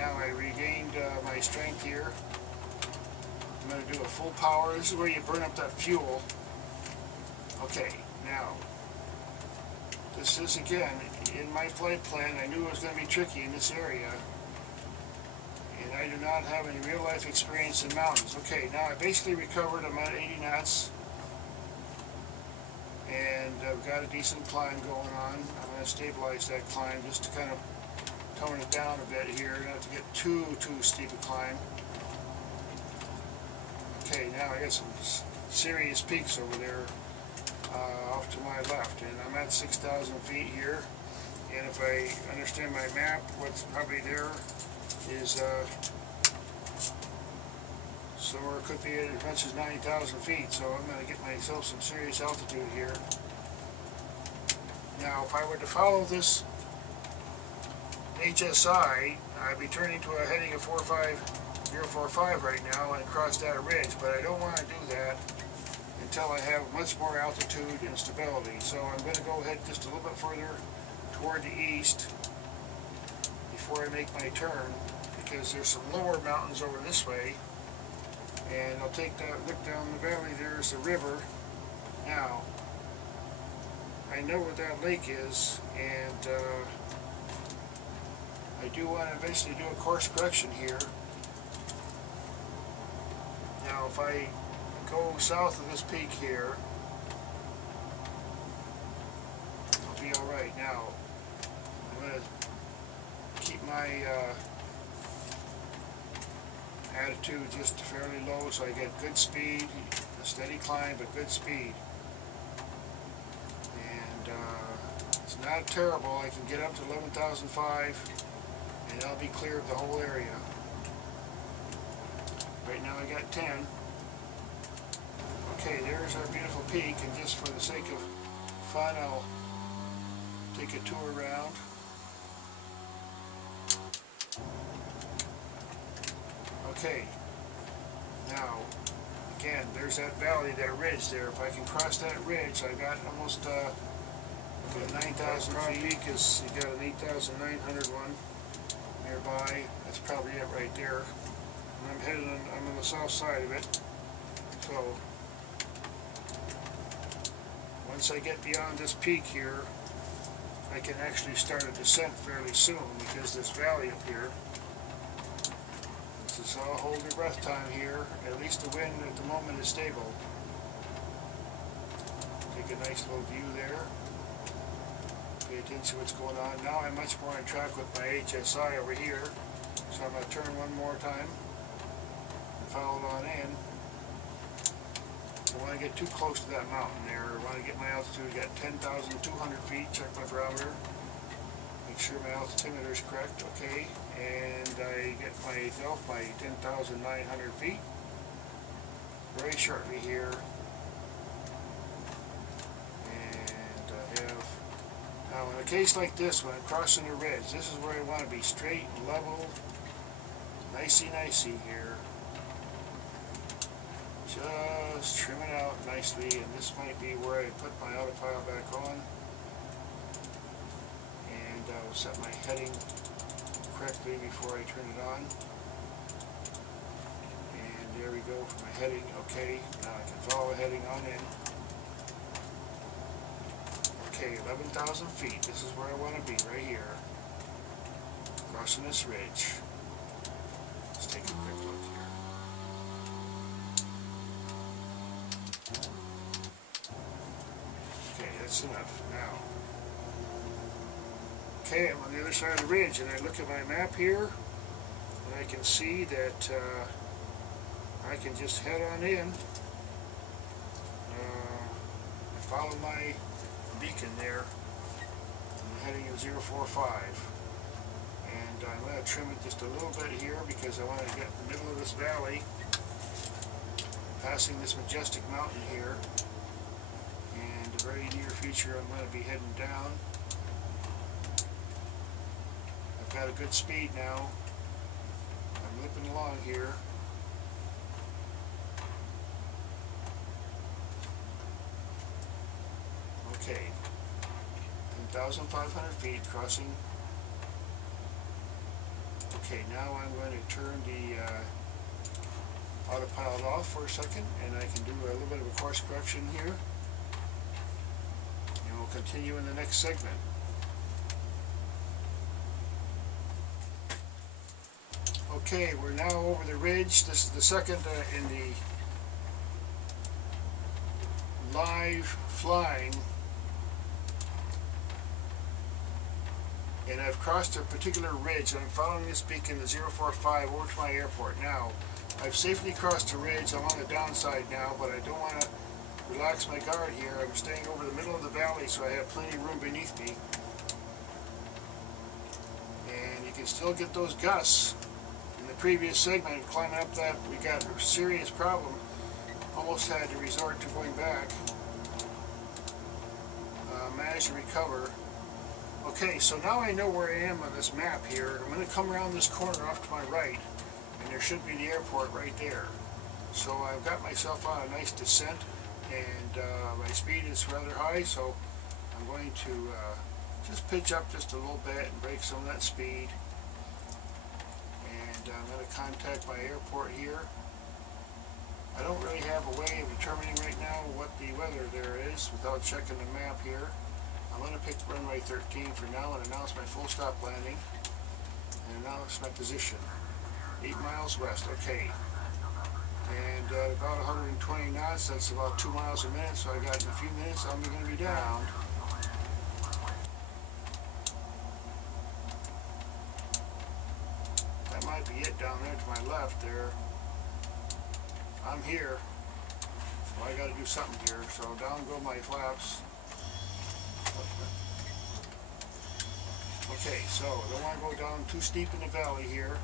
now I regained my strength here. I'm going to do a full power. This is where you burn up that fuel. Okay, now, this is again, in my flight plan, I knew it was going to be tricky in this area. And I do not have any real life experience in mountains. Okay, now I basically recovered. I'm at 80 knots. And I've got a decent climb going on. I'm going to stabilize that climb just to kind of tone it down a bit here. Not to get too steep a climb. Okay, now I got some serious peaks over there off to my left, and I'm at 6,000 feet here. And if I understand my map, what's probably there is somewhere it could be as much as 90,000 feet, so I'm going to get myself some serious altitude here. Now, if I were to follow this HSI, I'd be turning to a heading of 45045 right now and cross that ridge, but I don't want to do that until I have much more altitude and stability. So I'm going to go ahead just a little bit further toward the east before I make my turn, because there's some lower mountains over this way. And I'll take that look down the valley. There's the river. Now, I know what that lake is, and I do want to eventually do a course correction here. Now, if I go south of this peak here, I'll be alright. Now, I'm going to keep my attitude just fairly low so I get good speed, a steady climb, but good speed. And it's not terrible. I can get up to 11,005 and I'll be clear of the whole area. Right now I got 10. Okay, there's our beautiful peak, and just for the sake of fun, I'll take a tour around. Okay, now, again, there's that valley, that ridge there. If I can cross that ridge, I got almost 9,000 feet, because you got an 8,900 one nearby. That's probably it right there. And I'm on the south side of it. So, once I get beyond this peak here, I can actually start a descent fairly soon, because this valley up here, this is all hold your breath time here. At least the wind at the moment is stable. Take a nice little view there. Pay attention to what's going on. Now I'm much more on track with my HSI over here. So I'm going to turn one more time and follow it on in. Don't want to get too close to that mountain there. I want to get my altitude. I got 10,200 feet. Check my barometer. Make sure my altimeter is correct. Okay. And I get myself my 10,900 feet very shortly here. And I have, now in a case like this, when I'm crossing a ridge, this is where I want to be straight and level, nicey here. Just trim it out nicely, and this might be where I put my autopilot back on. And I'll set my heading correctly before I turn it on. And there we go for my heading. Okay, now I can follow the heading on in. Okay, 11,000 feet. This is where I want to be, right here. Crossing this ridge. Let's take a quick look here. Okay, that's enough. Now, okay, I'm on the other side of the ridge, and I look at my map here, and I can see that I can just head on in. I follow my beacon there. I'm heading at 045, and I'm going to trim it just a little bit here because I want to get in the middle of this valley, passing this majestic mountain here. And the very near future, I'm going to be heading down. I've got a good speed now. I'm lipping along here. Okay, 10,500 feet crossing. Okay, now I'm going to turn the autopilot off for a second, and I can do a little bit of a course correction here, and we'll continue in the next segment. Okay, we're now over the ridge. This is the second in the live flying, and I've crossed a particular ridge. I'm following this beacon, the 045, over to my airport. Now, I've safely crossed the ridge. I'm on the downside now, but I don't want to relax my guard here. I'm staying over the middle of the valley, so I have plenty of room beneath me. And you can still get those gusts. In the previous segment, climbing up that, we got a serious problem. Almost had to resort to going back. Managed to recover. Okay, so now I know where I am on this map here. I'm going to come around this corner off to my right, and there should be the airport right there. So I've got myself on a nice descent, and my speed is rather high, so I'm going to just pitch up just a little bit and break some of that speed. And I'm going to contact my airport here. I don't really have a way of determining right now what the weather there is without checking the map here. I'm going to pick runway 13 for now and announce my full stop landing and announce my position. 8 miles west, okay. And about 120 knots, that's about 2 miles a minute, so I got in a few minutes I'm going to be down. That might be it down there to my left there. I'm here, so I got to do something here. So down go my flaps. Okay, so I don't want to go down too steep in the valley here.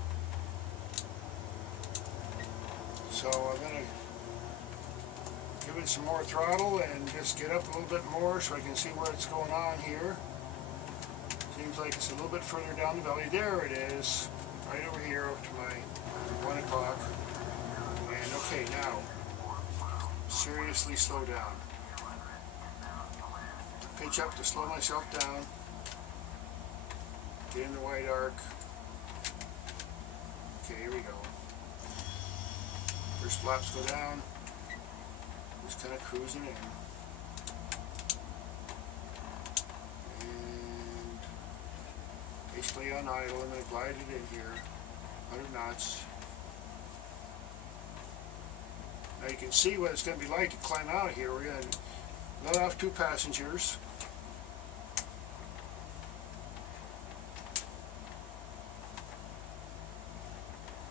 So I'm going to give it some more throttle and just get up a little bit more so I can see what's going on here. Seems like it's a little bit further down the valley. There it is, right over here up to my 1 o'clock. And okay, now, seriously slow down. Pitch up to slow myself down. Get in the wide arc. Okay, here we go. First flaps go down. Just kind of cruising in. And basically on idle, I'm going to glide it in here. 100 knots. Now you can see what it's going to be like to climb out of here. We're going to let off 2 passengers.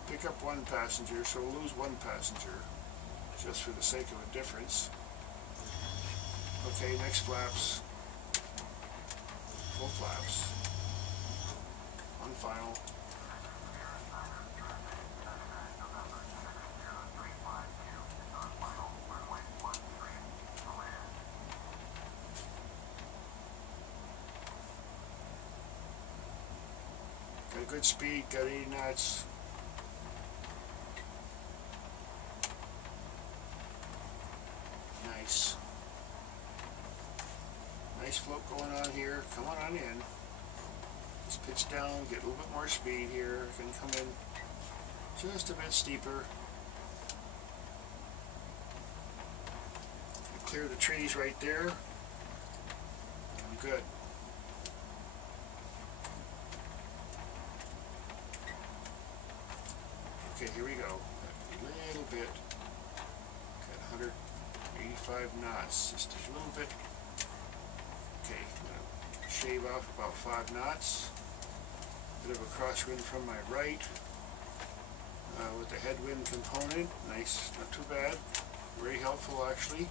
Pick up 1 passenger, so we'll lose 1 passenger just for the sake of a difference. Okay, next flaps. Full flaps. On final. Got a good speed, got 80 knots. Nice. Nice float going on here. Come on in. Just pitch down, get a little bit more speed here. Can come in just a bit steeper. Clear the trees right there. I'm good. Okay, here we go. A little bit. Got 185 knots, just a little bit. Okay, I'm going to shave off about 5 knots. Bit of a crosswind from my right with the headwind component. Nice, not too bad. Very helpful actually.